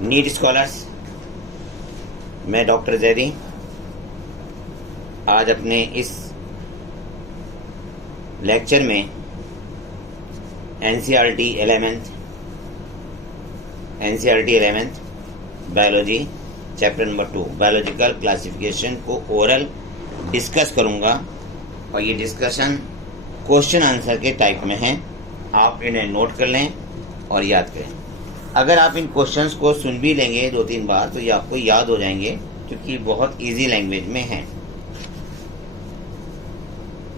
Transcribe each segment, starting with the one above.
NEET scholars, मैं doctor Zaidi आज अपने इस लेक्चर में NCERT 11th biology chapter number 2 biological classification को ओरल डिस्कस करूंगा और ये डिस्कशन क्वेश्चन आंसर के टाइप में है। आप इन्हें नोट कर लें और याद करें। अगर आप इन क्वेश्चंस को सुन भी लेंगे 2-3 बार तो ये आपको याद हो जाएंगे, क्योंकि बहुत इजी लैंग्वेज में है।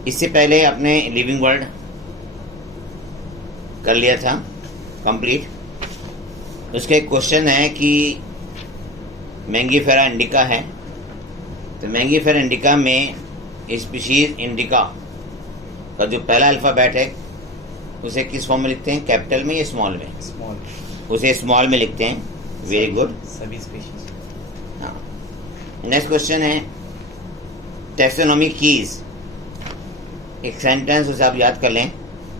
इससे पहले आपने लिविंग वर्ल्ड कर लिया था कंप्लीट। उसका एक क्वेश्चन है कि मैंगीफेरा इंडिका है, तो मैंगीफेरा इंडिका में स्पीशीज इंडिका का जो पहला अल्फाबेट है उसे किस फॉर्म में लिखते हैं, कैपिटल में या स्मॉल में? स्मॉल। उसे स्मॉल में लिखते हैं। Very good. सभी स्पीशीज। हाँ, नेक्स्ट क्वेश्चन है टैक्सोनॉमी कीज। एक सेंटेंस उसे आप याद कर लें।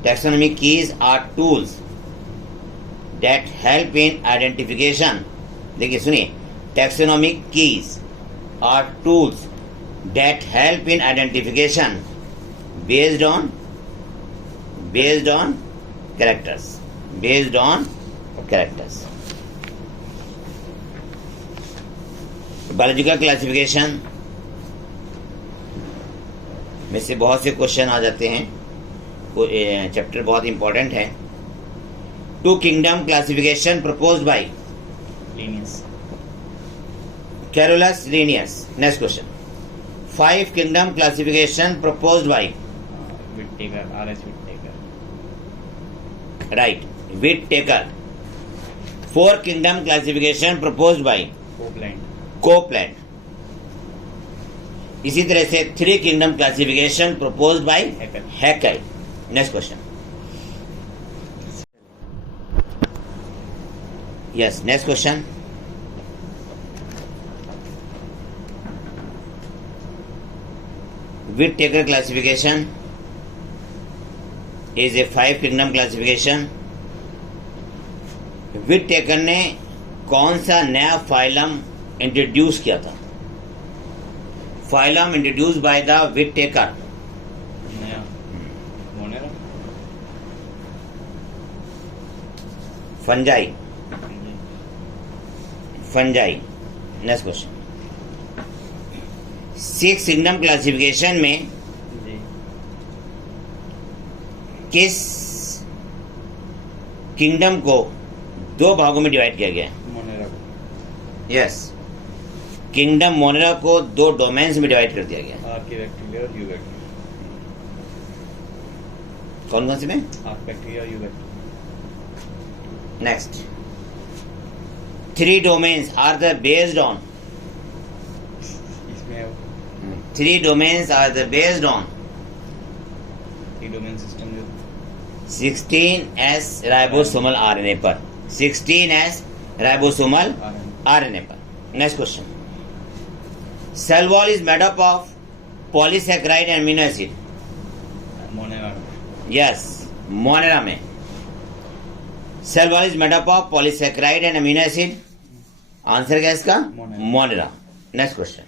Taxonomy keys are tools that help in identification. देखिए सुनिए, taxonomy keys are tools that help in identification based on characters. Biological classification में से बहुत से क्वेश्चन आ जाते हैं। चैप्टर बहुत इंपॉर्टेंट है। 2 kingdom classification proposed by Linnaeus. Carolus Linnaeus. Next question 5 kingdom classification proposed by Whittaker, R.S. Whittaker. Right, Whittaker. 4 kingdom classification proposed by Copeland. इसी तरह से 3 kingdom classification proposed by Haeckel. Next question. Yes, next question. Whittaker classification is a 5 kingdom classification. Whittaker ने कौन सा नया phylum introduce किया था? Phylum introduce by the Whittaker. नया Monera. Fungi. Next question 6 kingdom classification में किस किंगडम को 2 भागों में डिवाइड किया गया है? मोनेरा को। यस, किंगडम मोनेरा को 2 डोमेन्स में डिवाइड कर दिया गया। आर्किबैक्टीरिया और यूबैक्टीरिया। कौन कौन से में? आर्किबैक्टीरिया और eubacteria. Next 3 domains are the based on. इसमें 3 domains are the based on 3 domain system 16S ribosomal RNA पर। 16S राइबोसोमल आरएनए पर। Next question cell wall is made up of polysaccharide and amino acid. Monera. Yes, Monera में cell wall is made up of polysaccharide and amino acid. Answer क्या है इसका? Monera. Next question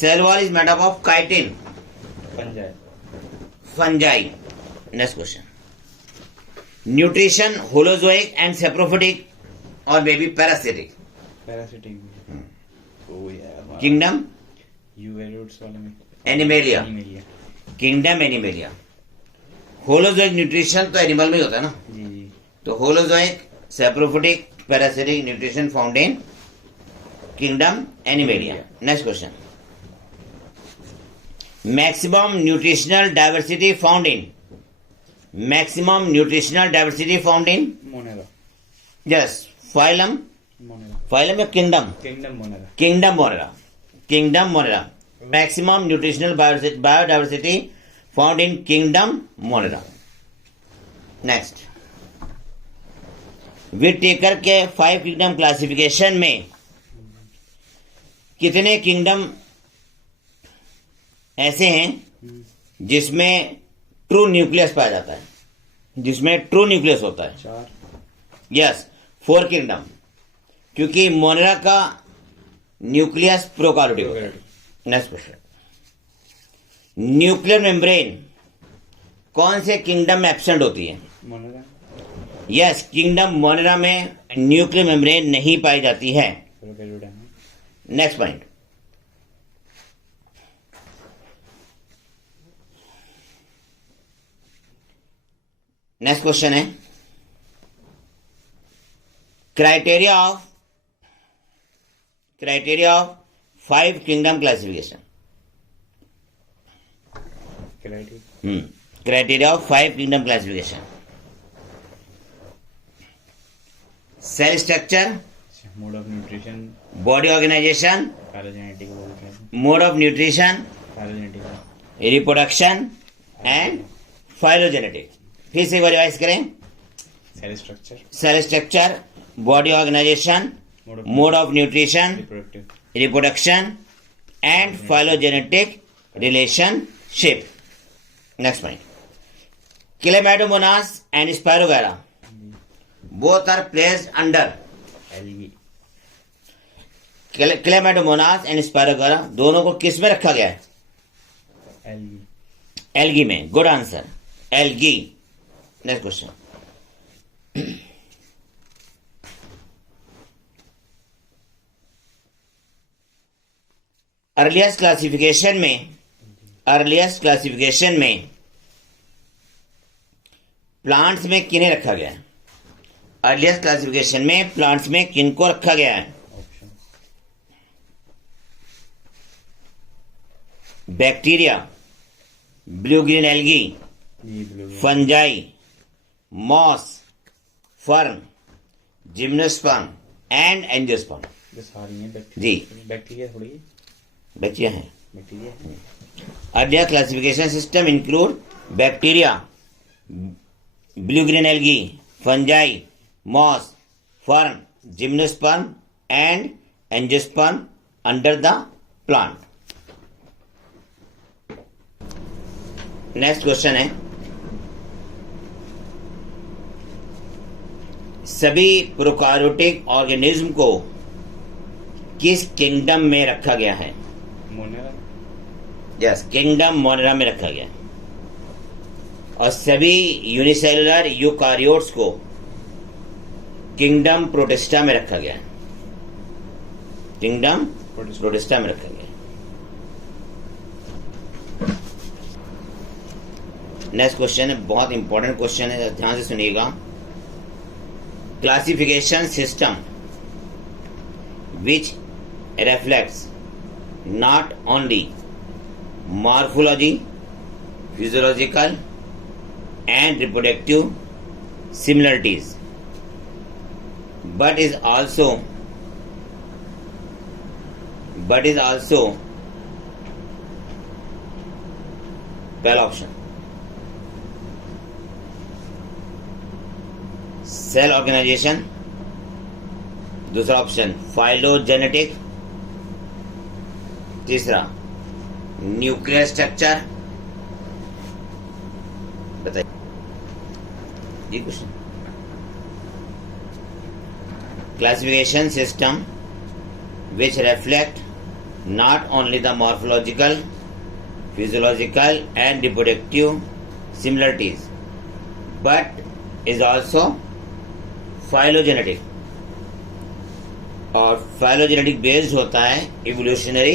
cell wall is made up of chitin. Fungi. Next question nutrition holozoic and saprophytic और baby parasitic. Kingdom eukaryotes वाले में animalia. Kingdom animalia. Holozoic nutrition तो animal में ही होता है ना। जी। तो holozoic, saprophytic, parasitic nutrition found in kingdom animalia. Next question maximum nutritional diversity found in Monera. yes phylum Monera. या kingdom Monera. kingdom monera maximum nutritional biodiversity found in kingdom monera. next Whittaker के 5 kingdom classification में कितने kingdom ऐसे हैं जिसमें true nucleus पाया जाता है, जिसमें ट्रू न्यूक्लियस होता है? 4। यस, 4 किंगडम, क्योंकि मोनेरा का न्यूक्लियस प्रोकार्योटिक होता है। नेक्स्ट क्वेश्चन, न्यूक्लियर मेम्ब्रेन कौन से किंगडम में एब्सेंट होती है? मोनेरा। यस, किंगडम मोनेरा में न्यूक्लियर मेम्ब्रेन नहीं पाई जाती है। प्रोकैरियोट है। नेक्स्ट पॉइंट, नेक्स्ट क्वेश्चन है criteria of 5 kingdom classification. Criteria of 5 kingdom classification. Cell structure, mode of nutrition, body organisation, paragenetic, mode of nutrition, paragenetic, reproduction and phylogenetic. फिर से एक बार रिवाइज करें। Cell structure, body organisation, mode of nutrition, reproduction and phylogenetic relationship. Next point, Chlamydomonas and Spirogyra both are placed under algae. Chlamydomonas and Spirogyra दोनों को किस में रखा गया है? एल्गी। एल्गी में। Good answer, algae. Next question, earliest classification में plants में किन्हें रखा गया है? अर्लिएस्ट क्लासिफिकेशन में प्लांट्स में किनको रखा गया है? Bacteria, blue green algae, fungi, moss, fern, gymnosperm and angiosperm. जी, बैक्टीरिया थोड़ी बैक्टीरिया है। बैक्टीरिया है। Earlier classification system include bacteria, blue green algae, fungi, moss, fern, gymnosperm and angiosperm under the plant. Next question है, सभी prokaryotic organism को किस kingdom में रखा गया है? मोनेरा। यस, किंगडम मोनेरा में रखा गया। और सभी यूनिसेलुलर यूकारियोट्स को किंगडम प्रोटिस्टा में रखा गया है। किंगडम प्रोटिस्टा में रखा गया। नेक्स्ट क्वेश्चन है, बहुत इंपॉर्टेंट क्वेश्चन है, ध्यान से सुनिएगा। Classification system which reflects not only morphology, physiological and reproductive similarities but is also पहला ऑप्शन सेल ऑर्गेनाइजेशन, दूसरा ऑप्शन फाइलोजेनेटिक, तीसरा न्यूक्लियर स्ट्रक्चर। बताइए ये question. Classification system which reflect not only the morphological, physiological and reproductive similarities but is also phylogenetic, और phylogenetic based होता है evolutionary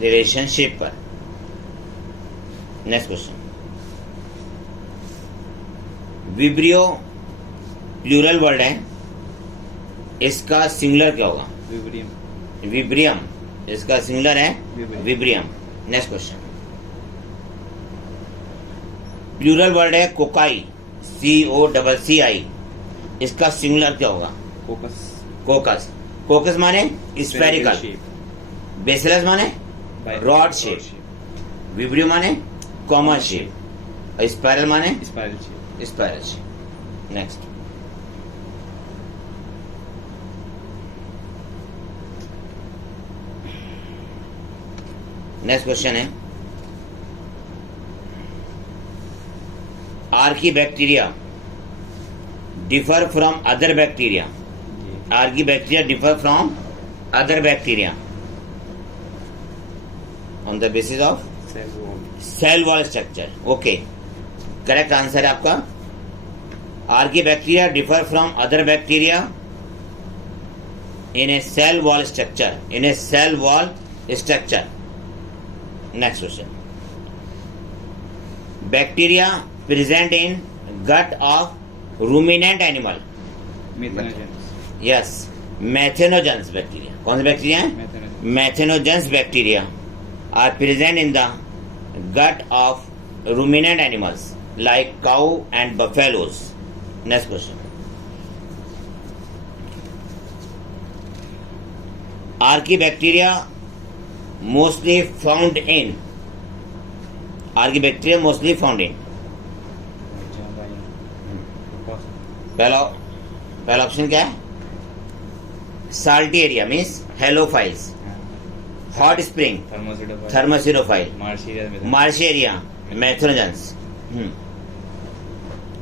relationship पर। Next question, Vibrio plural word है, इसका सिंगुलर क्या होगा? विब्रियम। इसका सिंगुलर है vibrium. Next question, plural word है कोकाई, COCCI, इसका सिंगुलर क्या होगा? कोकस। कोकस माने स्फेरिकल, बेसिलस माने रॉड शेप, विब्रियो माने कॉमा शेप, और स्पाइरल माने spiral shape. Next, next question है, archaebacteria differ from other bacteria Archaebacteria differ from other bacteria on the basis of cell wall cell wall structure. Okay. Correct answer है आपका. Archaebacteria differ from other bacteria in a cell wall structure. In a cell wall structure. Next question. Bacteria present in gut of ruminant animal. Methanogens Yes. Methanogens bacteria. कौन से bacteria हैं? Methanogens Methanogens bacteria are present in the gut of ruminant animals like cow and buffaloes. Next question. Archaebacteria mostly found in. Archaebacteria mostly found in. पहला option क्या है? Salty area means halophiles, hot spring thermoacidophile, marshy marsh area methanogens,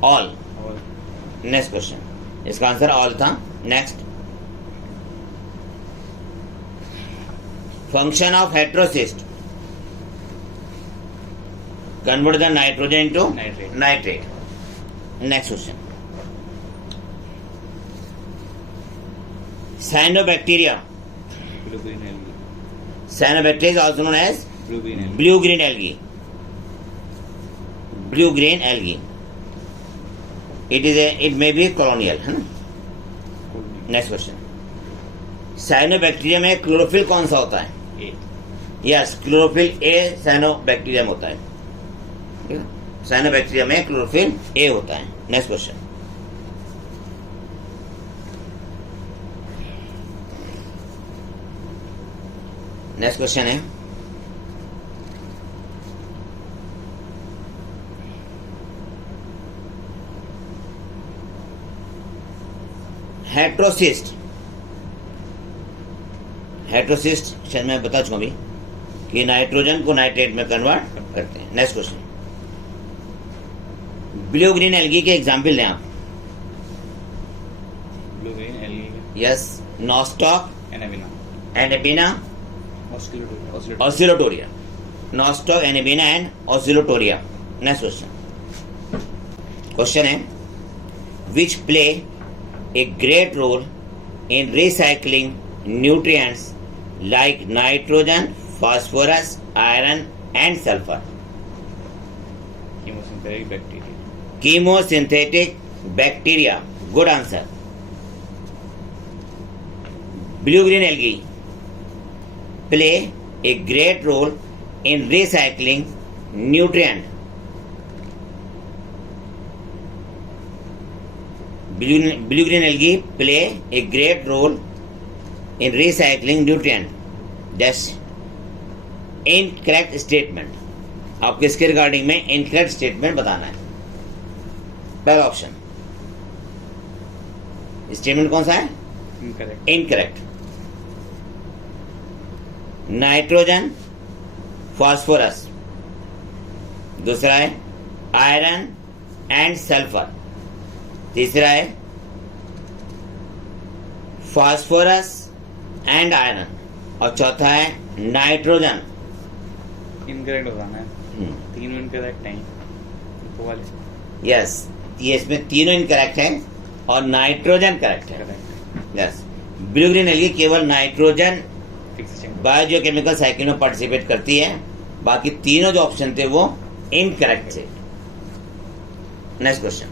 all. Next question, इसका answer all था. Next, function of heterocyst convert the nitrogen into Nitrate. Nitrate. Next question, cyanobacteria. Blue green algae Cyanobacteria is also known as blue green algae blue green algae. Blue green algae. It may be colonial, है ना. Next question, cyanobacteria में chlorophyll कौन सा होता है? ए yes, chlorophyll A cyanobacteria में होता है. साइनोबैक्टीरिया में क्लोरोफिल ए होता है. नेक्स्ट क्वेश्चन, नेक्स्ट क्वेश्चन है, हेट्रोसिस्ट. हेट्रोसिस्ट शायद मैं बता चुका अभी कि नाइट्रोजन को नाइट्रेट में कन्वर्ट करते हैं. Next question, blue green algae के एग्जाम्पल दें आप. Blue green algae yes, Nostoc, Anabaena Anabaena, Oscillatoria Oscillatoria. Nostoc, Anabaena and Oscillatoria. Next question, question है, which play a great role in recycling nutrients like nitrogen, phosphorus, iron and sulfur. Chemosynthetic bacteria Chemosynthetic bacteria. Good answer. Blue green algae play a great role in recycling nutrient. Blue green algae play a great role in recycling nutrient. That's incorrect statement. आपको इसके regarding में incorrect statement बताना है. पहला option, statement कौन सा है? Incorrect incorrect. Nitrogen, phosphorus. दूसरा है आयरन एंड सल्फर. तीसरा है फास्फोरस एंड आयरन. और चौथा है नाइट्रोजन. इनकरेक्ट बताना है. तीनों इनकरेक्ट हैं वो वाले. यस, ये इसमें तीनों इनकरेक्ट है और नाइट्रोजन करेक्ट है. Correct yes, blue green algae केवल नाइट्रोजन फिक्सेशन बायोजियोकेमिकल साइकिल में पार्टिसिपेट करती है. बाकी तीनों जो ऑप्शन थे वो इनकरेक्ट थे. Next question,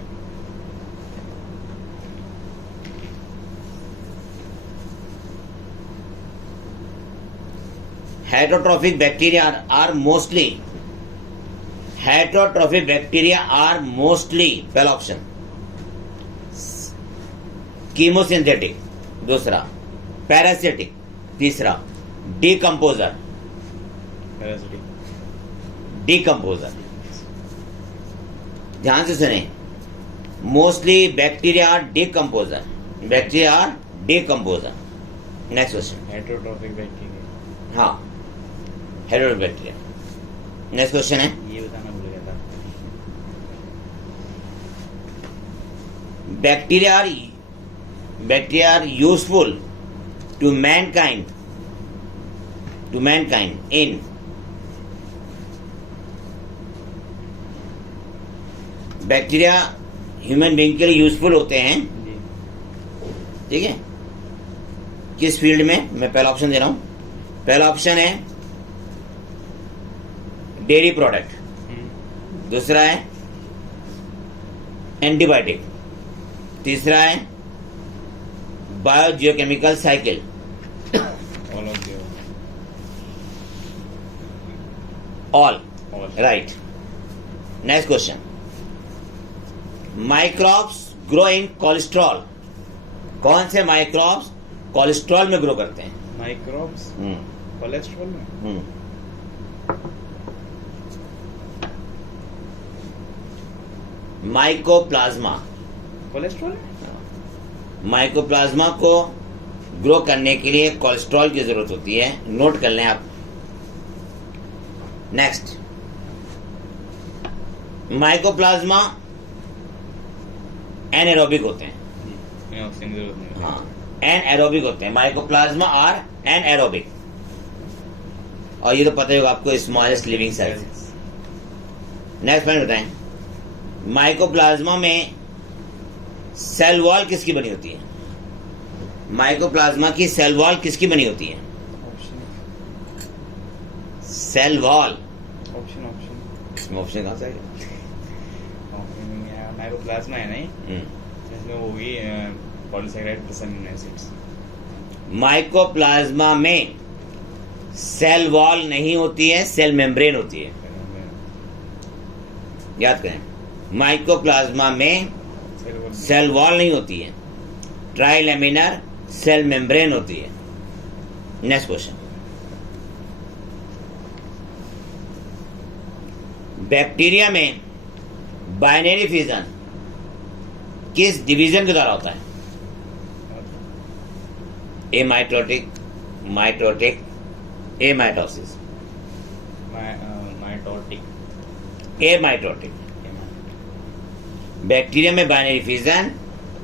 heterotrophic bacteria are mostly पहला ऑप्शन कीमोसिंथेटिक, दूसरा पैरासिटिक, तीसरा डीकंपोजर. Parasitic decomposer. ध्यान से सुने, mostly bacteria are decomposer. Bacteria are decomposer. Next question, heterotrophic bacteria हाँ, हेटेरोट्रॉफिक बैक्टीरिया. नेक्स्ट क्वेश्चन है, ये बताना भूल गया था. Bacteria are bacteria are useful to mankind in bacteria human being के लिए यूजफुल होते हैं, जी। ठीक है। किस फील्ड में? मैं पहला ऑप्शन दे रहा हूं। पहला ऑप्शन है डेयरी प्रोडक्ट, दूसरा है एंटीबायोटिक, तीसरा है biogeochemical cycle. All of the all all. Right. Next question, microbes grow in cholesterol. कौन से माइक्रोब्स कोलेस्ट्रॉल में ग्रो करते हैं? माइक्रोब्स कोलेस्ट्रॉल में। माइकोप्लाज्मा। कोलेस्ट्रॉल में। माइकोप्लाज्मा को ग्रो करने के लिए कोलेस्ट्रॉल की जरूरत होती है, नोट कर लें आप। नेक्स्ट, माइकोप्लाज्मा एनएरोबिक होते हैं। ऑक्सीजन की जरूरत नहीं। हाँ, एनएरोबिक होते हैं। Mycoplasma are anaerobic. और ये तो पता ही होगा आपको, smallest living cells. Next point बताएं, माइकोप्लाज्मा में सेल वॉल किसकी बनी होती है? माइकोप्लाज्मा की सेल वॉल किसकी बनी होती है? Cell wall. ऑप्शन कहाँ से आएगा? माइकोप्लाज्मा है नहीं, इसमें वो होगी polysaccharide plus amino acids. Mycoplasma में सेल वॉल नहीं होती है, सेल मेम्ब्रेन होती है। याद करें, माइकोप्लाज्मा में सेल वॉल नहीं होती है, ट्राइलेमिनर सेल मेम्ब्रेन होती है। नेक्स्ट क्वेश्चन, बैक्टीरिया में बाइनरी फिजन किस डिवीजन के द्वारा होता है? Amitotic, mitotic, amitosis. Amitotic. Bacteria में बाइनरी फिजन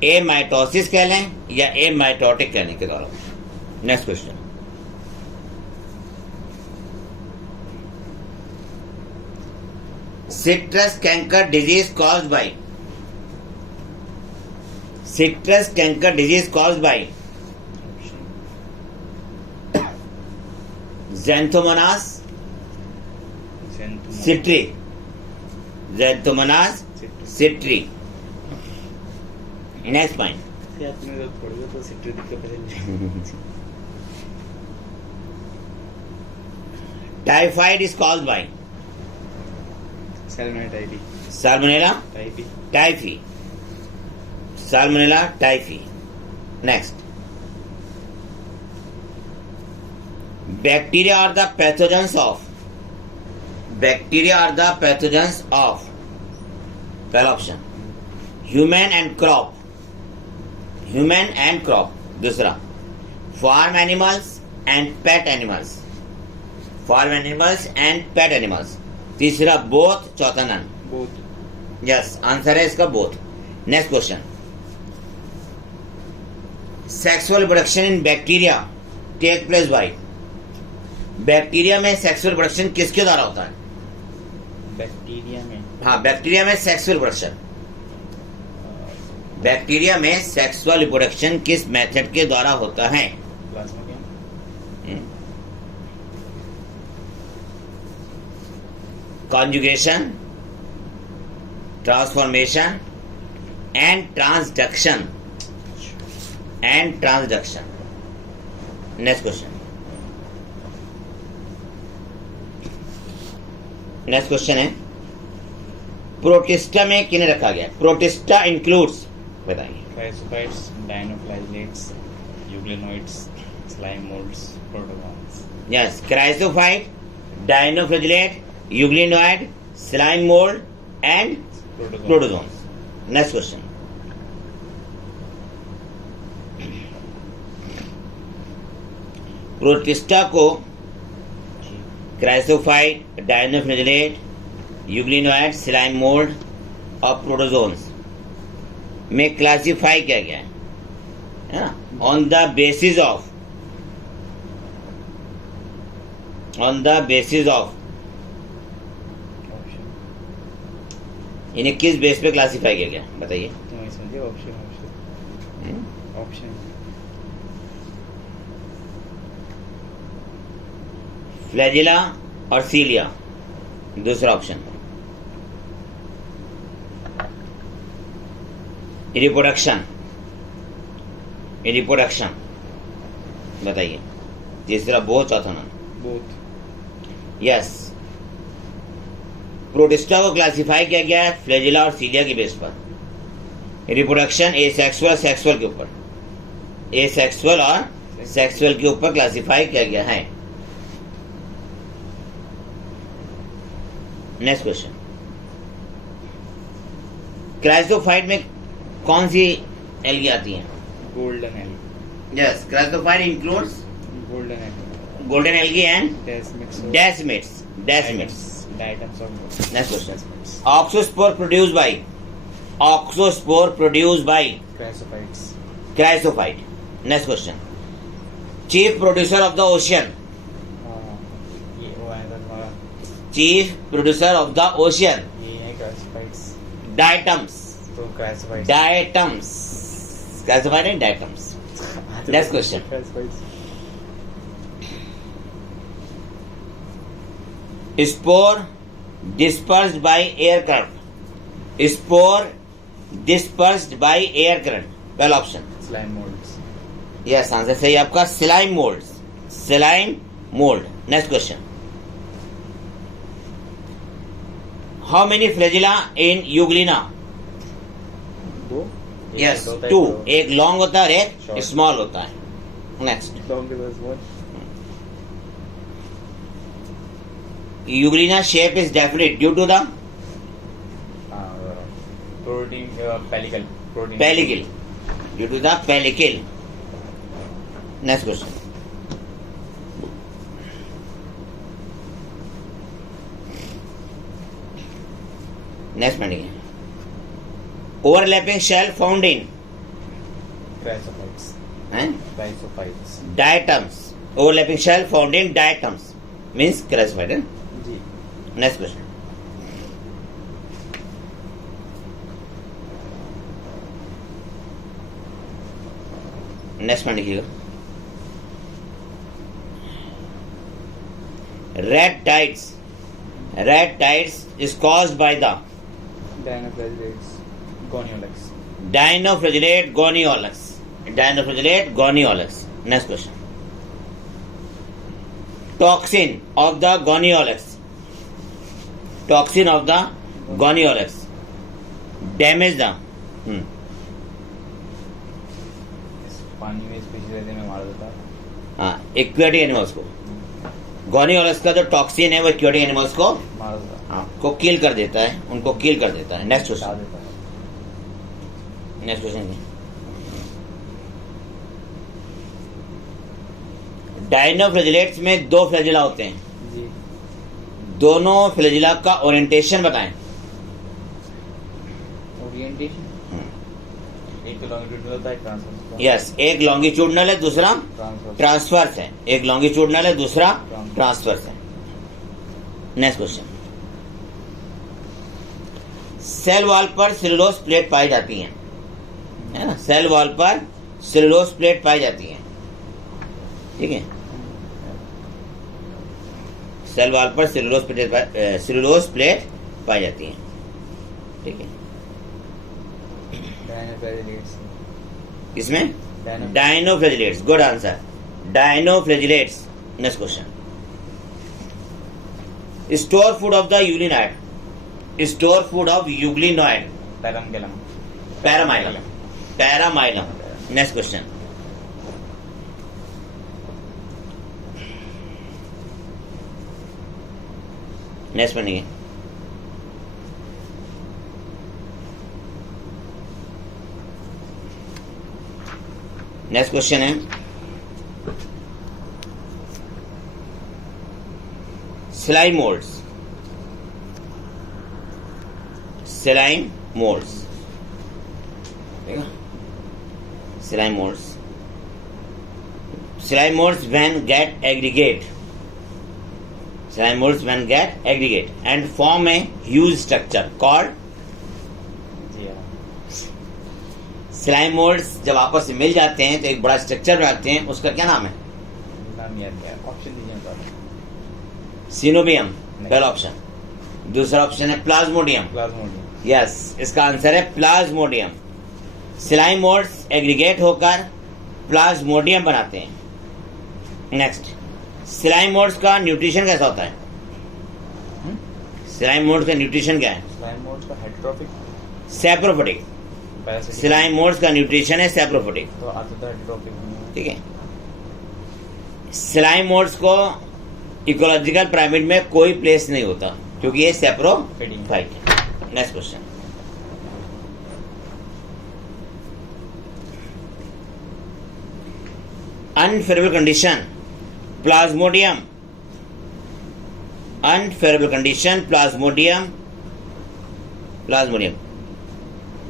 एमाइटोसिस कह लें या एमाइटोटिक कहने के द्वारा। Next question, citrus canker disease caused by. Citrus canker disease caused by Xanthomonas citri. Xanthomonas citri. Next point, typhoid is caused by Salmonella typhi. Salmonella typhi. Next, bacteria are the pathogens of. Bacteria are the pathogens of. पहला option human and crop. Human and crop. दूसरा farm animals and pet animals. Farm animals and pet animals. तीसरा both, चौथा none. Both. Yes, answer है इसका both. Next question, sexual reproduction in bacteria take place by. Bacteria में sexual reproduction किसके द्वारा होता है? बैक्टीरिया में, हाँ, बैक्टीरिया में सेक्सुअल रिप्रोडक्शन। बैक्टीरिया में सेक्सुअल रिप्रोडक्शन किस मेथड के द्वारा होता है? Conjugation, transformation and transduction. And transduction. Next question, next question है प्रोटिस्टा में किन्हें रखा गया? प्रोटिस्टा इंक्लूड्स, बताइए। Chrysophytes, dinoflagellates, euglenoids, slime moulds, protozoans. Yes, chrysophyte, dinoflagellate, euglenoid, slime mould and protozoans. Next question, Protista को chrysophyte, dinoflagellate, euglenoid, slime mould और protozoans में classify किया गया है। है ना, on the basis of, on the basis of, option इन्हें किस बेस पे क्लासिफाई किया गया बताइए? नहीं समझे, ऑप्शन ऑप्शन फ्लैजिला और सीलिया, दूसरा ऑप्शन। रिप्रोडक्शन, रिप्रोडक्शन बताइए, तीसरा बोथ, चौथा नन। बोथ। यस, प्रोटिस्टा को क्लासिफाई किया गया है फ्लैजिला और सीलिया की बेस पर। रिप्रोडक्शन एसेक्सुअल सेक्सुअल के ऊपर, एसेक्सुअल और सेक्सुअल के ऊपर क्लासिफाई किया गया है। नेक्स्ट क्वेश्चन, क्राइसोफाइट में कौन सी एल्गी आती है? Golden L, yes, chrysophyte includes golden L, golden algae and डेस्मिक्स, decimates, decimates. Diatoms of Next question, oxospore produced by, oxospore produced by chrysophytes, chrysophyte. Next question, chief producer of the ocean, ये वो है तुम्हारा, chief producer of the ocean, ये है chrysophytes, diatoms, तो chrysophytes, diatoms, classified and diatoms. Next question, chrysophytes, spore dispersed by air current, spore dispersed by air current, पहला option. Slime moulds, yes, answer सही आपका, slime mould, slime mould. Next question, how many flagella in Euglena? दो, yes, to, एक long होता है और एक Short. Small होता है। नेक्स्ट, लॉन्ग के पास one, Euglena shape is definite due to the protein, pellicle, protein, pellicle, due to the pellicle. Next question, next पढ़िए, overlapping shell found in chrysophytes, chrysophytes, diatoms, overlapping shell found in diatoms means classified. जी, Next question, next point लिखिएगा, red tides is caused by the dinoflagellates, Gonyaulax, dinoflagellate goniolax, dinoflagellate goniolax. Next question, toxin of the goniolax, toxin of the goniolax damage the इस पानी में species रहते में मार देता है, एक्वेटिक एनिमल्स को। गॉनियोलस का जो टॉक्सिन है वो एक्वेटिक एनिमल्स को मार देता है, को किल कर देता है, उनको किल कर देता है। नेक्स्ट हटा क्वेश्चन, देता है, नेक्स्ट क्वेश्चन, डायनोफ्लैजिलेट्स में दो फ्लैजिला होते हैं, जी, दोनों फ्लैजिला का ओरिएंटेशन बताएं। ओरिएंटेशन, एक तो लॉन्गिट्यूडनल होता है, ट्रांसवर्स, यस, एक लॉन्गिट्यूडनल है, दूसरा ट्रांसवर्स, ट्रांसवर्स है, एक लॉन्गिट्यूडनल है, दूसरा ट्रांसवर्स है। नेक्स्ट क्वेश्चन, सेल वॉल पर सेलुलोज प्लेट पाई जाती है ना, सेल वॉल पर सेलुलोज प्लेट पाई जाती है, ठीक है, सेल वॉल पर सेलुलोज प्लेट पाई जाती है, ठीक है, डायनोफ्लैजिलेट्स, इसमें dinoflagellates, good answer, dinoflagellates. Next question, store food of the euglenoid, store food of euglenoid, paramylum, paramylum, paramylum. Next question, next पढ़िए, नेक्स्ट क्वेश्चन है, स्लाइम मोल्ड्स, स्लाइम मोल्ड्स, ठीक है, slime moulds Slime molds when get aggregate. Slime molds when get aggregate and form a huge structure called. जी हाँ slime moulds जब आपस में मिल जाते हैं तो एक बड़ा स्ट्रक्चर बनाते हैं, उसका क्या नाम है? नाम याद क्या ऑप्शन दीजिए तो सिनोबियम, नहीं। पहला ऑप्शन। दूसरा ऑप्शन है प्लाज्मोडियम। प्लाज्मोडियम यस, इसका आंसर है प्लाज्मोडियम। स्लाइम मोल्ड्स एग्रीगेट होकर प्लाज्मोडियम बनाते हैं। नेक्स्ट, स्लाइम मोल्ड्स का न्यूट्रिशन कैसा होता है? स्लाइम मोल्ड्स का न्यूट्रिशन क्या है? स्लाइम मोड्स का हेट्रोफिक सेप्रोफिटिक। पैरासिटिक स्लाइम मोल्ड्स का न्यूट्रिशन है सेप्रोफिटिक। तो आता था हेट्रोफिक ठीक है। स्लाइम मोड्स को इकोलॉजिकल पिरामिड में कोई प्लेस नहीं होता क्योंकि ये सेप्रोफाइट है। Next question, unfavourable condition Plasmodium, unfavourable condition Plasmodium, Plasmodium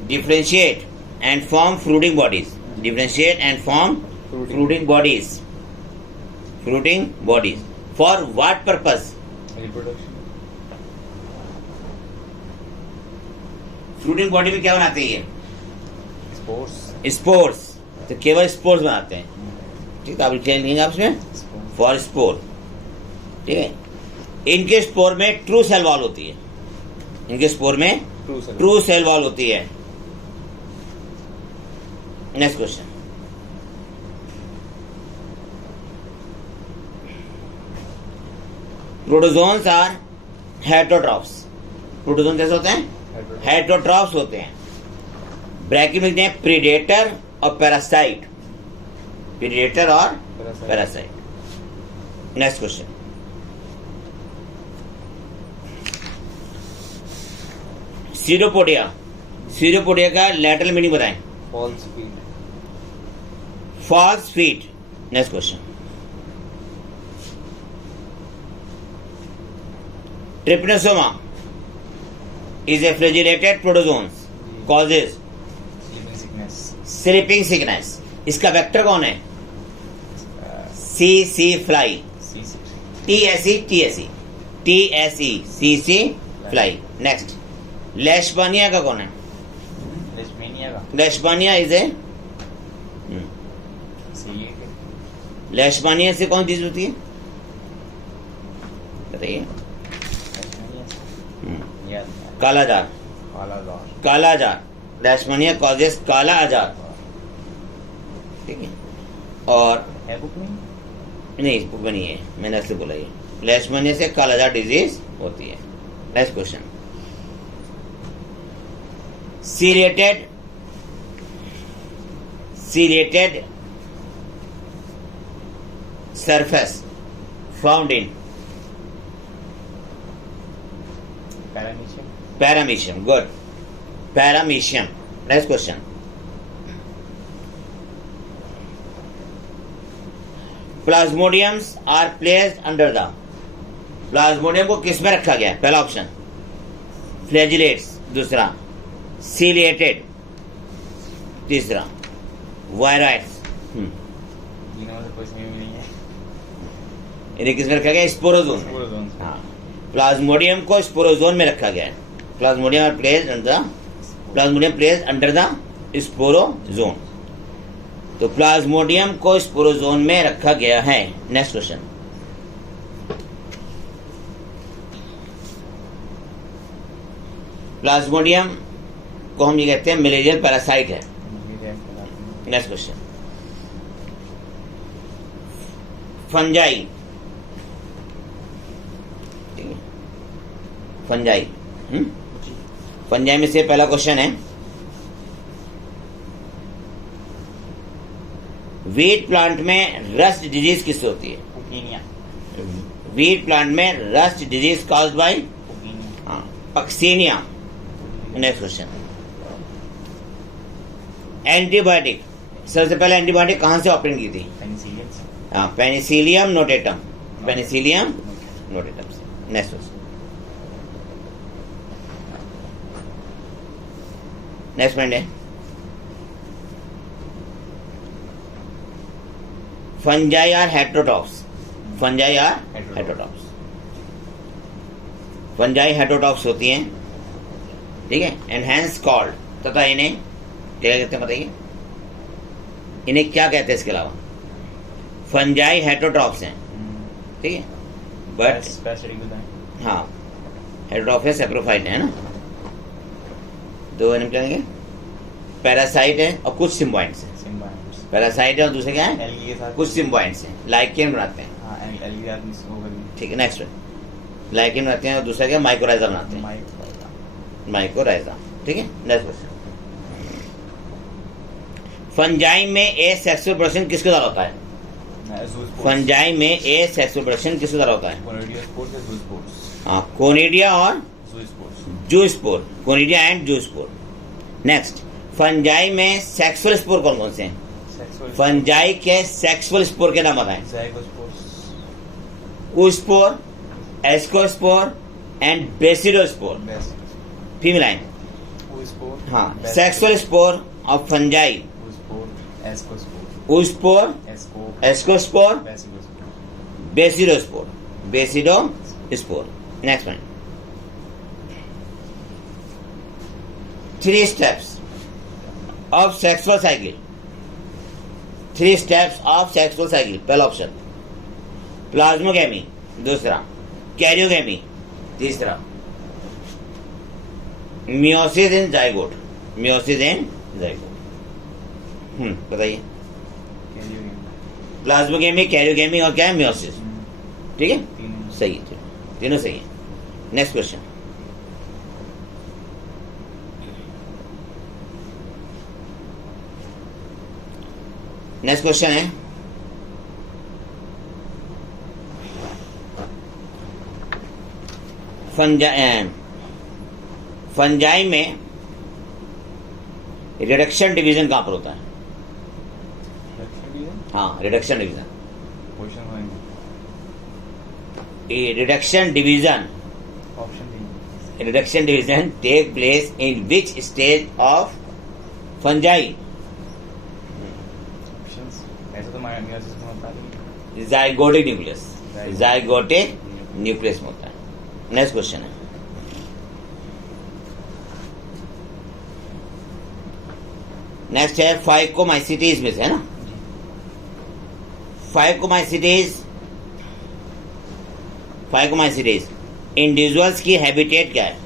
differentiate and form fruiting bodies, differentiate and form fruiting bodies, fruiting bodies for what purpose? Reproduction fruiting body में क्या बनाते हैं ये? Sports spores. तो केवल स्पोर्स बनाते हैं। ठीक है, आप लिख लेंगे आपसे फॉर स्पोर। ठीक है, इनके स्पोर में ट्रू सेल वॉल होती है, इनके स्पोर में ट्रू सेल वॉल होती है। Next question, protozoans are heterotrophs. Protozoan कैसे होते हैं? हेटरोट्रॉफ्स होते हैं। ब्रैकेट में लिखते हैं प्रीडेटर और पैरासाइट, प्रीडेटर और parasite. Next question, pseudopodia, pseudopodia का लैटरल मीनिंग बताएं। False feet false feet. Next question, Trypanosoma is a flagellated protozoan causes sleeping sickness sleeping sickness. इसका वेक्टर कौन है? सी फ्लाई, TSE सी फ्लाई। नेक्स्ट, लेशमानिया का कौन है? लेशमेनिया का लेशमानिया इज ए, सी लेशमानिया से कौन चीज होती है बताइए? याद कालाजार, काला दौर कालाजार। लेशमानिया कॉजेस काला आजार। ठीक है, और है बुक में नहीं, इस बुक में नहीं है, मैंने ऐसे बोला ये लेशमानिया से कालाजार डिजीज होती है। Next question, ciliated, ciliated surface found in Paramecium Paramecium. Good, Paramecium. Next question, Plasmodiums are placed under the, Plasmodium को किस में रखा गया है? पहला ऑप्शन फ्लैजिलेट्स, दूसरा सीलिएटेड, तीसरा वायराइट्स। तीनों में कुछ भी नहीं है इन्हें किस में रखा गया है? स्पोरोजोन में। स्पोरोजोन हाँ, प्लाज्मोडियम को स्पोरोजोन में रखा गया है। Plasmodium are placed under the, plasmodium placed under the sporozoan. तो प्लाज्मोडियम को स्पोरोजोन में रखा गया है। नेक्स्ट क्वेश्चन, प्लाज्मोडियम को हम ये कहते हैं मलेरियल पैरासाइट है। Next question, fungi, fungi, fungi में से पहला क्वेश्चन है, वीट प्लांट में रस्ट डिजीज किससे होती है? पुकीनिया वीट प्लांट में rust disease caused by Puccinia Puccinia. Next question, antibiotic, सबसे पहले एंटीबायोटिक कहां से ऑपरेट की थी? पेनिसिलियम हाँ, पेनिसिलियम नोटेटम, पेनिसिलियम नोटेटम से। नेक्स्ट क्वेश्चन, नेक्स्ट पॉइंट है fungi are heterotrophs, fungi are Heterotrophs. Heterotrophs, fungi heterotrophs होती हैं, ठीक है, एनहेंस कॉल्ड, तथा इन्हें क्या कहते हैं बताइए, इन्हें क्या कहते हैं इसके अलावा, फंजाई हेटेरोटॉप्स हैं, ठीक है, बट स्पेशली बताएं। हाँ हेटेरोटॉप है, सेप्रोफाइट है ना, दो एनिम कहेंगे, पैरासाइट है और कुछ सिम्बाइंट्स हैं, सिम्बायोट्स। पैरासाइट है और दूसरे क्या है, एल्गी के साथ कुछ सिम्बाइंट्स हैं, लाइकेन बनाते हैं, हाँ एल्गी के साथ मिक्स हो गई। ठीक है, नेक्स्ट लाइकेन बनाते हैं और दूसरा क्या, माइकोराइजा बनाते हैं, माइकोराइजा, ठीक है, नेक्स्ट क्वेश्चन, फंजाई में ए सेक्सुअल प्रोडक्शन किसके द्वारा होता है, फंजाई में ए सेक्सुअल प्रोडक्शन किसके द्वारा होता है, हाँ कोनिडिया और zoospore, conidia and zoospore. Next, fungi में सेक्सुअल स्पोर कौन कौन से हैं, फंजाई के सेक्सुअल स्पोर के नाम बताएं, oospore, ascospore and basidiospore, female line, हाँ, sexual spore of fungi, oospore, ascospore, basidiospore, basidiospore. Next one, 3 steps of sexual cycle, 3 steps of sexual cycle, पहला ऑप्शन प्लाज्मोगेमी, दूसरा कैरियोगेमी, तीसरा मियोसिस इन zygote, meiosis इन zygote. बताइए, plasmogamy, karyogamy और क्या है, meiosis, ठीक है, सही है, तीनों सही है। नेक्स्ट क्वेश्चन, नेक्स्ट क्वेश्चन है, फंजाई में रिडक्शन डिवीजन कहां पर होता है, हाँ reduction division, reduction division, reduction division take place in which stage of fungi, zygotic nucleus, zygotic nucleus में होता है। नेक्स्ट क्वेश्चन है, नेक्स्ट है फाइकोमाइसिटीज में से, है ना, फाइकोमाइसिटीज इंडिविजुअल्स की हैबिटेट क्या है,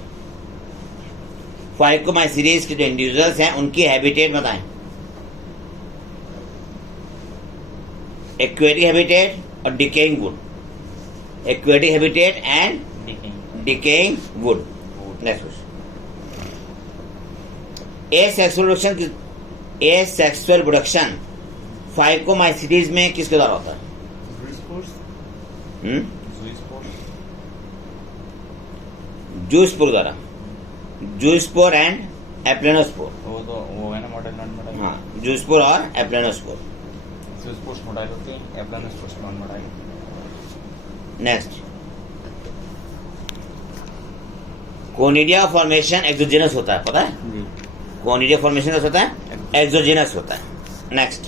फाइकोमाइसिटीज के जो इंडिविजुअल्स हैं उनकी हैबिटेट बताएं, एक्वेटिक हैबिटेट और decaying would, aquatic habitat and decaying would. Next question, A sexual production phycomycetes में किसके द्वारा होता है, जूस्पोर द्वारा, जूस्पोर एंड एप्लेनोस्पोर, वो है ना मॉडल, नॉन मॉडल, हाँ जूस्पोर और एप्लेनोस्पोर। जूस्पोर्स मॉडल होते हैं, aplanospores non motile. Next, conidia formation exogenous होता है, पता है, कोनिडिया फॉर्मेशन होता है, एक्सोजेनस होता है। नेक्स्ट,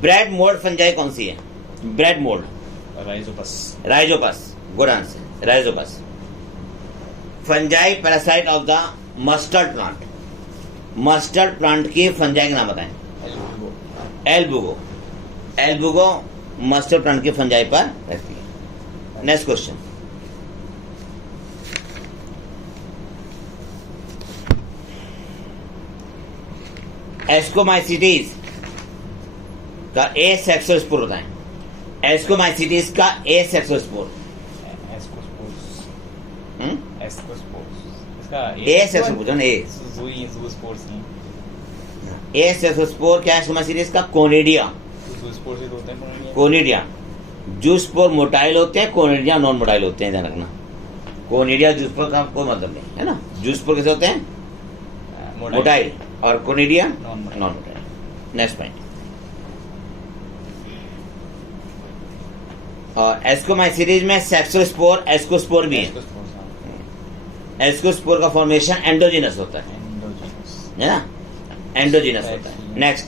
ब्रेड मोल्ड फंजाई कौन सी है, bread mould, Rhizopus, Rhizopus, good answer, Rhizopus. Fungi parasite of the mustard plant, mustard plant की फंजाई का नाम बताएं, एल्बुगो, एल्बुगो मस्टर्ड प्लांट की फंजाई पर रहती है। नेक्स्ट क्वेश्चन, एस्कोमाइसिटीज का ए सेक्सुअल स्पोर होता है, एस्कोमाइसिटीज का ए सेक्सुअल स्पोर, ए सेक्सुअल स्पोर, ए सेक्सुअल स्पोर क्या है एस्कोमाइसिटीज का, कोनिडिया, कोनिडिया, जूस्पोर मोटाइल होते हैं, कोनिडिया नॉन मोटाइल होते हैं, ध्यान रखना, कोनिडिया जूस्पोर का कोई मतलब नहीं है ना, जूस्पोर कैसे होते हैं, मोटाइल, और conidia non motile. Next point, और एस्कोमाइसिटीज में सेक्सुअल स्पोर, एस्कोस्पोर भी है, एस्कोस्पोर का फॉर्मेशन एंडोजिनस होता है ना, एंडोजिनस होता है। Next,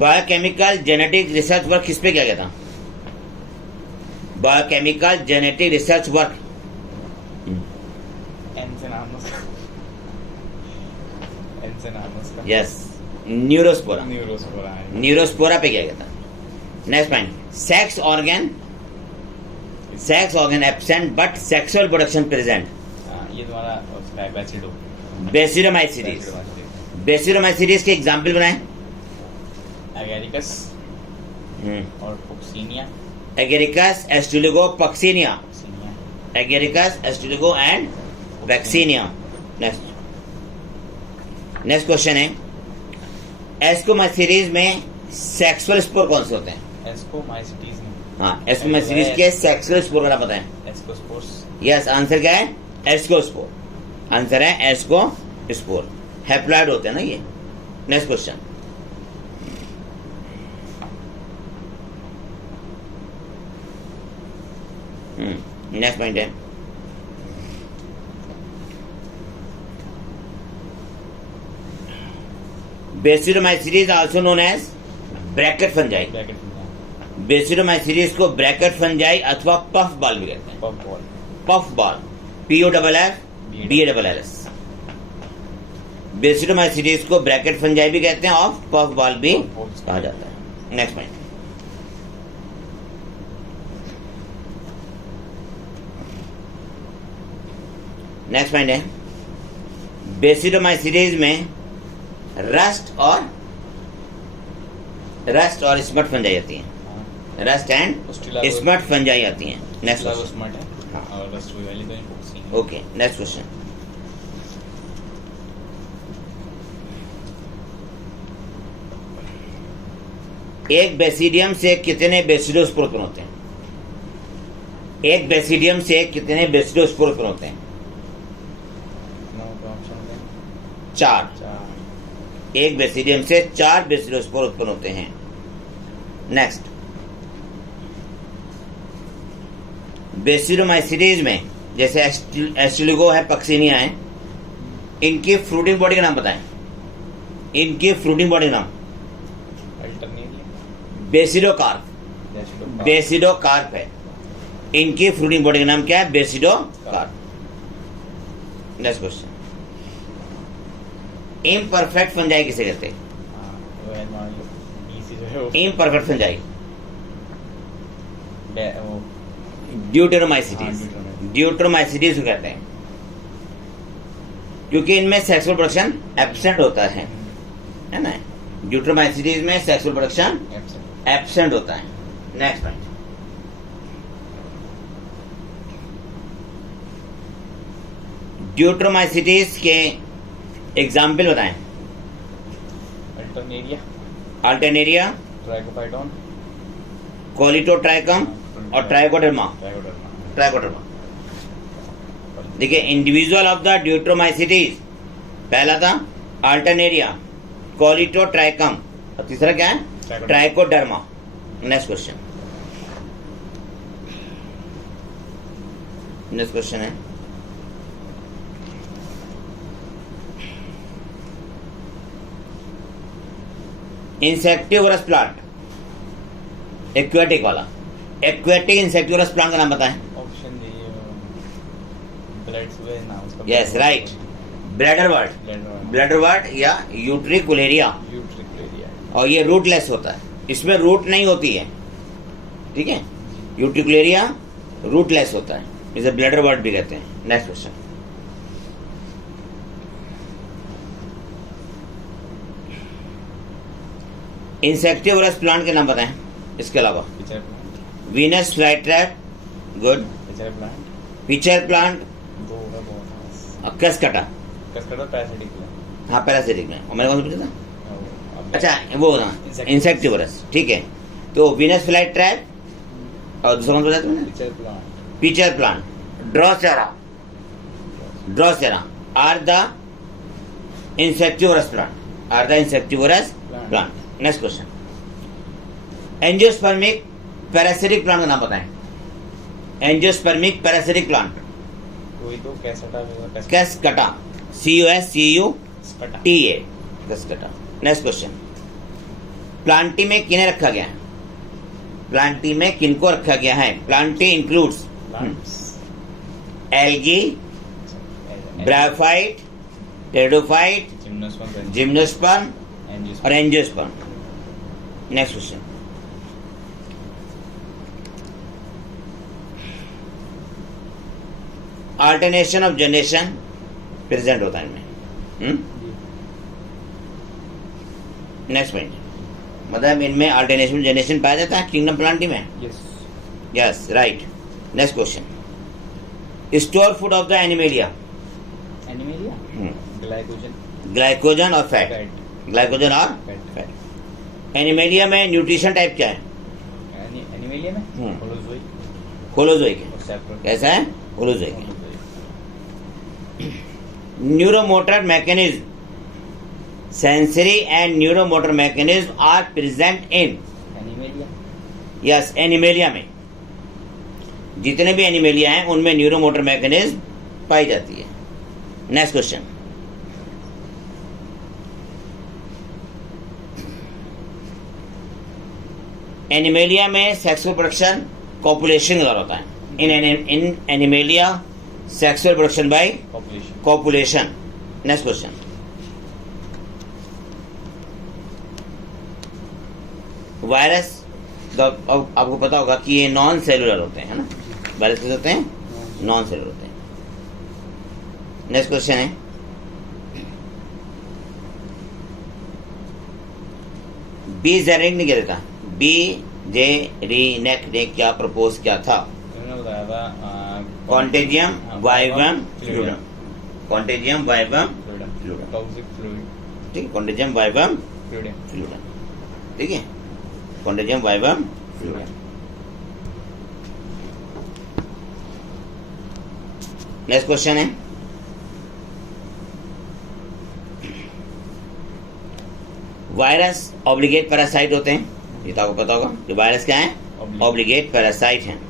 biochemical genetic research work किस पे किया गया था? बायोकेमिकल जेनेटिक रिसर्च वर्क एंसेनामस का यस न्यूरोस्पोरा न्यूरोस्पोरा है। न्यूरोस्पोरा पे किया गया था। Next point, sex organ absent but sexual production present. ये तुम्हारा उसका है बेसिडो। बेसिडोमाइसीडीज। बेसिडोमाइसीडीज के एग्जाम्पल बनाए। एगेरिकस और Puccinia. Agaricus, Ustilago, Puccinia. Agaricus, Ustilago and Puccinia. Next question है, एस्कोमाइसीडीज में सेक्सुअल स्पोर कौन से होते हैं? एस्कोमाइसीडीज में हाँ, एस्कोमाइसीडीज के सेक्सुअल स्पोर का बताएं। एस्कोस्पोर्स। यस, आंसर क्या है? एस्कोस्पोर। आंसर है एस्कोस्पोर। हैप्लॉइड होते हैं ना ये। नेक्स्ट क्वेश्चन, नेक्स्ट पॉइंट है, Basidiomycetes also known as bracket fungi. Basidiomycetes को ब्रैकेट फंजाई अथवा पफ बॉल भी कहते हैं। Puff ball, POFFBALLS। बेसिडोमाइसीडीज को ब्रैकेट फंजाई भी कहते हैं और पफ बॉल भी कहा जाता है। नेक्स्ट पॉइंट, नेक्स्ट पॉइंट है, बेसिडोमाइसीडीज में रस्ट और स्मट फंजाई आती हैं। रस्ट एंड स्मट फंजाई आती हैं। Next question. Okay, next question, एक बेसिडियम से कितने बेसिडोस्पोर उत्पन्न होते हैं? एक बेसिडियम से कितने बेसिडोस्पोर उत्पन्न होते हैं? 4। एक बेसिडियम से 4 बेसिडोस्पोर उत्पन्न होते हैं। नेक्स्ट, बेसिडोमाइसीडीज में जैसे एस्ट्रोलिगो है, पक्सिनिया है, इनकी फ्रूटिंग बॉडी का नाम बताएं। इनकी फ्रूटिंग बॉडी नाम? बेसिडोकार्प। बेसिडोकार्प है। इनकी फ्रूटिंग बॉडी का नाम क्या है? बेसिडोकार्प। नेक्स्ट क्वेश्चन, इम्परफेक्ट फंजाई किसे कहते हैं? Imperfect fungi ड्यूटेरोमाइसीडीज। ड्यूटेरोमाइसीडीज को कहते हैं क्योंकि इनमें सेक्सुअल प्रोडक्शन एब्सेंट होता है ना। ड्यूटेरोमाइसीडीज में सेक्सुअल प्रोडक्शन एब्सेंट होता है। नेक्स्ट पॉइंट, ड्यूटेरोमाइसीडीज के एग्जाम्पल बताएं। अल्टरनेरिया, ट्राइकोपाइडोन, कोलिटोट्राइकम और ट्राइकोडर्मा। देखिए, इंडिविजुअल ऑफ द ड्यूटेरोमाइसीडीज, पहला था अल्टरनेरिया, कोलिटोट्राइकम और तीसरा क्या है? ट्राइकोडर्मा। नेक्स्ट क्वेश्चन, है इंसेक्टिवोरस प्लांट, एक्वेटिक वाला, एक्वेटिक इंसेक्टिवोरस प्लांट का नाम बताएं। ऑप्शन दीजिए। यस, राइट, ब्लैडरवर्ट या यूट्रिकुलेरिया। और ये रूटलेस होता है, इसमें रूट नहीं होती है, ठीक है। यूट्रिकुलेरिया रूटलेस होता है, इसे ब्लैडरवर्ट भी कहते हैं। नेक्स्ट क्वेश्चन, इंसेक्टिवोरस प्लांट के नाम बताएं इसके अलावा। Venus flytrap, good. Pitcher plant, Cuscuta. हाँ, पैरासिटिक में। और मैंने कौन सा पूछा था? अच्छा, वो ना इंसेक्टिवोरस, ठीक है। तो वीनस फ्लाईट्रैप और दूसरा कौन बताया तुमने? Pitcher plant, Drosera are the insectivorous plant. Next question, angiospermic parasitic plant का नाम बताएं। Angiospermic parasitic plant, Cuscuta, CUSCUTA, Cuscuta. Next question, Plantae में किन्हें रखा गया है? प्लांटी में किनको रखा गया है? Plantae includes Plants. Algae, bryophyte, pteridophyte, Gymnosperm. Gymnosperm Angiosperm. और angiosperm. Next question, alternation of generation present होता है इनमें। नेक्स्ट पॉइंट, मतलब इनमें अल्टरनेशन जनरेशन पाया जाता है किंगडम प्लांटी में। Yes. Yes, right. Next question, store food of the animalia. Animalia. Glycogen. Glycogen और फैट। Fat. ग्लाइकोजन और Fat. फैट। एनिमेलिया में न्यूट्रिशन टाइप क्या है? Animalia में हम्म। Holozoic होलोजोइक है। और Saproid. कैसा है? होलोजोइक है। Holozoic. Neuromotor mechanism, sensory and neuromotor mechanism are present in. Animalia. Yes, animalia में जितने भी एनिमेलिया हैं उनमें न्यूरोमोटर मैकेनिज्म पाई जाती है। नेक्स्ट क्वेश्चन, एनिमेलिया में सेक्सुअल प्रोडक्शन कॉपुलेशन के द्वारा होता है। In Animalia sexual production by Population. Copulation. Next question, virus आपको पता होगा कि ये नॉन सेलुलर होते हैं, है ना? वायरस कैसे होते हैं? नॉन सेलुलर होते हैं। नेक्स्ट क्वेश्चन है, बी जेरिक ने क्या देता? बी जे रीनेक ने क्या प्रपोज किया था? उन्होंने बताया था contagium vivum fluidum. Fluidum. Contagium vivum Fluidum. Fluidum, Toxic fluid. ठीक है? Contagium vivum Fluidum. फ्लूइडम, ठीक है? Contagium vivum fluidum. Next question है, वायरस ऑब्लिगेट पैरासाइट होते हैं। ये तो आपको पता होगा कि वायरस क्या है? Obligate. ऑब्लिगेट पैरासाइट हैं।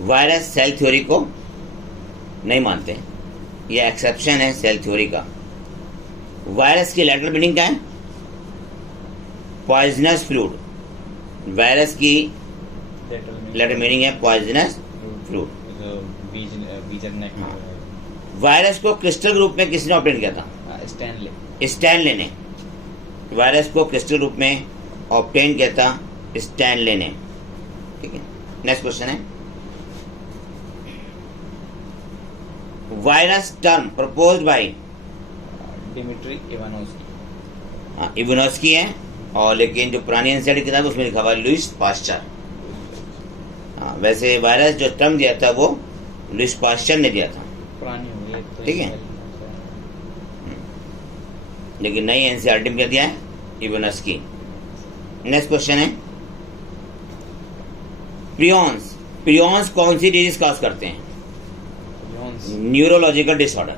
वायरस सेल थ्योरी को नहीं मानते, ये एक्सेप्शन है सेल थ्योरी का। वायरस की लेटर मीनिंग क्या है? Poisonous fluid. वायरस की लेटर मीनिंग है पॉइजनस फ्लूड। हाँ। वायरस को क्रिस्टल ग्रुप में किसने ऑब्टेन किया था? स्टैनले. स्टैनले ने वायरस को क्रिस्टल रूप में ऑब्टेन किया था, स्टैनले ने, ठीक है? नेक्स्ट क्वेश्चन है, virus term proposed by Dmitri Ivanovsky. Ivanovsky है, और लेकिन जो पुरानी एनसीईआरटी किताब है उसमें लिखा हुआ है लुईस पास्चर। हाँ, वैसे वायरस जो टर्म दिया था वो लुईस पास्चर ने दिया था, पुरानी हो गई तो ठीक है? लेकिन नई एनसीईआरटी में क्या दिया है? इवानोव्स्की। नेक्स्ट क्वेश्चन है, प्रियॉन्स। प्रियॉन्स कौन सी डिजीज कॉज करते हैं? Neurological disorder.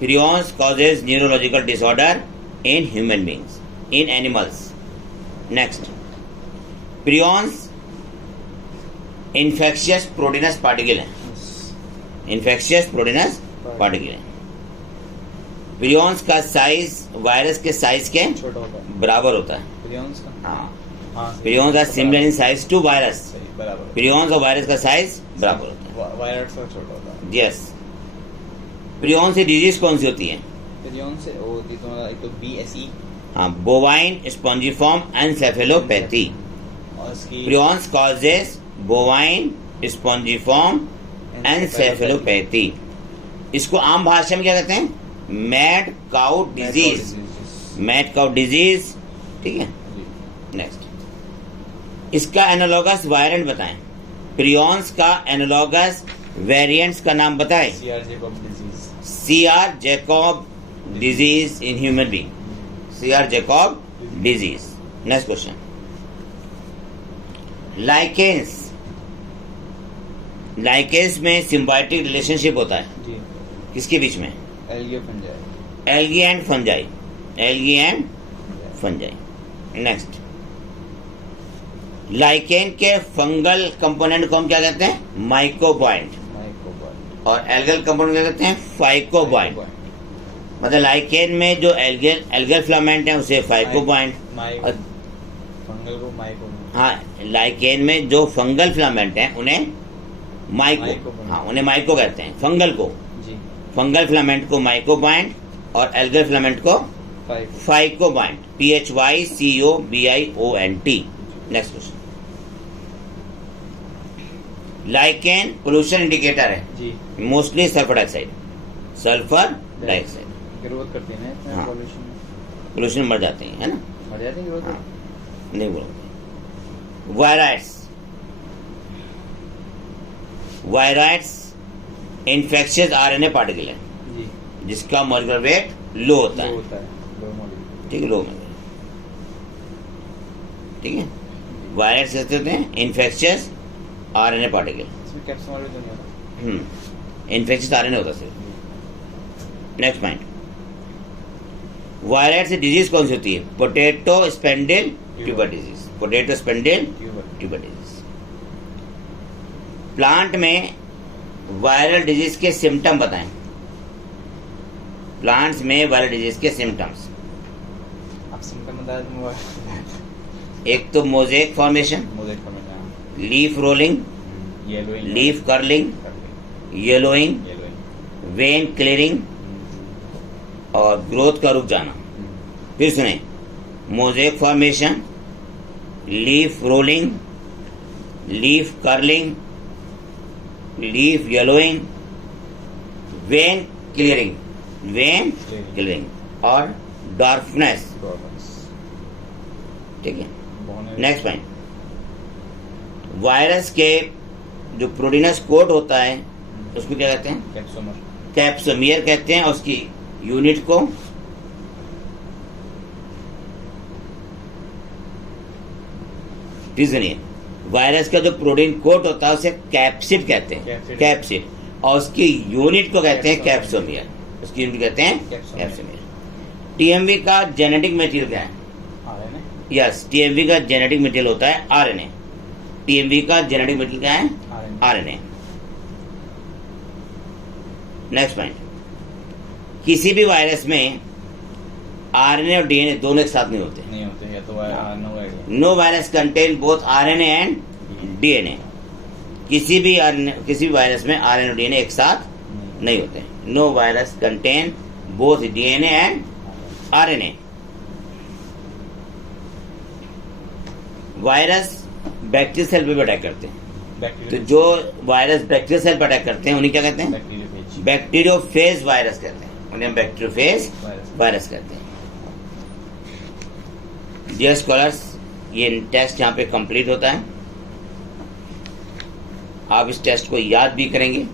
Prions causes neurological disorder in human beings, in animals. Next, prions infectious proteins particle है। इन्फेक्शियस प्रोटीनस पार्टिकल है। प्रियॉन्स का साइज वायरस के साइज के छोटा होता है. बराबर होता है। प्रियॉन्स का हाँ, हाँ prions are similar in size to virus. सही बराबर. प्रियॉन्स और वायरस का साइज बराबर होता वायरस का छोटा होता है. है। यस। प्रियॉन्स से डिजीज कौन सी होती है? प्रियॉन्स से वो होती तो एक तो BSE हाँ, बोवाइन स्पॉन्जिफॉर्म एनसेफेलोपैथी। और इसकी prions causes bovine spongiform encephalopathy. इसको आम भाषा में क्या कहते हैं? Mad cow disease. Mad cow disease, ठीक है? नेक्स्ट, इसका एनालॉगस वायरेंट बताएं। प्रियॉन्स का एनालॉगस वेरिएंट्स का नाम बताएं। CR Jacob disease. CR Jacob disease in human being. CR Jacob disease. Next question. Lichens. Lichens में सिम्बायोटिक रिलेशनशिप होता है जी. किसके बीच में? Algae fungi. Algae and fungi. Algae and fungi. Next, lichen के फंगल कंपोनेंट को हम क्या कहते हैं? माइकोबाइंड। माइकोबाइंड. और एल्गल कंपोनेंट क्या कहते हैं? फाइकोबाइंड। मतलब लाइकेन में जो एल्गल फिलामेंट है उसे फाइकोबाइंड, और फंगल को माइको में। हाँ, लाइकेन में जो फंगल फिलामेंट हैं उन्हें माइको माइको, बोलते हाँ उन्हें माइको कहते हैं, फंगल को। जी। फंगल फिलामेंट को माइकोबाइंड और एल्गल फिलामेंट को 5 phycobiont, PHYCOBIONT। Next question, lichen pollution indicator है, जी। Mostly sulphur dioxide, sulphur dioxide. Growth करती है ना हाँ। पॉल्यूशन में, पोल्यूशन मर जाते हैं, है ना? मर जाती है ग्रोथ। हाँ, नहीं बोलोगे। Viroids, viroids infectious RNA particle है जी। जिसका मॉलिक्यूलर वेट लो होता लो है, होता है, लो मॉलिक्यूल। ठीक है, लो में, ठीक है। वायराइड्स कहते होते हैं इन्फेक्शियस आरएनए पार्टिकल। इसमें कैप्सूल वाले तो नहीं होता। इन्फेक्शियस आरएनए होता है सिर्फ। नेक्स्ट पॉइंट, वायराइड से डिजीज कौन सी होती है? Potato spindle tuber disease, potato spindle tuber disease. Plant में वायरल डिजीज के सिम्टम बताएं। प्लांट्स में वायरल डिजीज के सिम्टम्स, आप सिम्टम बताया तो एक तो मोजेक फॉर्मेशन, मुझे comment leaf rolling, yellowing, leaf curling, yellowing, yellowing, vein clearing और ग्रोथ का रुक जाना। फिर सुने, mosaic formation, leaf rolling, leaf curling, leaf yellowing, vein clearing, when clearing और डार्कनेस, ठीक है। नेक्स्ट पॉइंट, वायरस के जो प्रोटीनस कोट होता है उसको क्या कहते हैं? कैप्सोमर, कैप्सोमियर कहते हैं। और उसकी यूनिट को सुनिए, वायरस का जो प्रोटीन कोट होता है उसे कैप्सिड कहते हैं, कैप्सिड। कैप्सिड। और उसकी यूनिट को कहते हैं कैप्सोमियर। कैप्सोमियर, उसकी यूनिट कहते हैं कैप्सोमियर। कैप्सोमियर। टीएमवी का जेनेटिक मटेरियल क्या है? आरएनए, यस, टीएमवी का जेनेटिक मटेरियल होता है आरएनए। टीएमवी का जेनेटिक मटेरियल क्या है? आरएनए। आरएनए। नेक्स्ट पॉइंट, किसी भी वायरस में आरएनए और डीएनए दोनों एक साथ नहीं होते। नहीं होते, या तो no idea. No virus contain both RNA and DNA. किसी भी वायरस में आरएनए और डीएनए एक साथ नहीं होते। No virus contain both DNA and RNA. Virus bacterial cell पे भी अटैक करते हैं। तो जो वायरस बैक्टीरियल सेल पर अटैक करते हैं उन्हें क्या कहते हैं? बैक्टीरियोफेज वायरस कहते हैं। उन्हें हम बैक्टीरियोफेज वायरस कहते हैं। डियर स्कॉलर्स, ये टेस्ट यहाँ पे कंप्लीट होता है। आप इस टेस्ट को याद भी करेंगे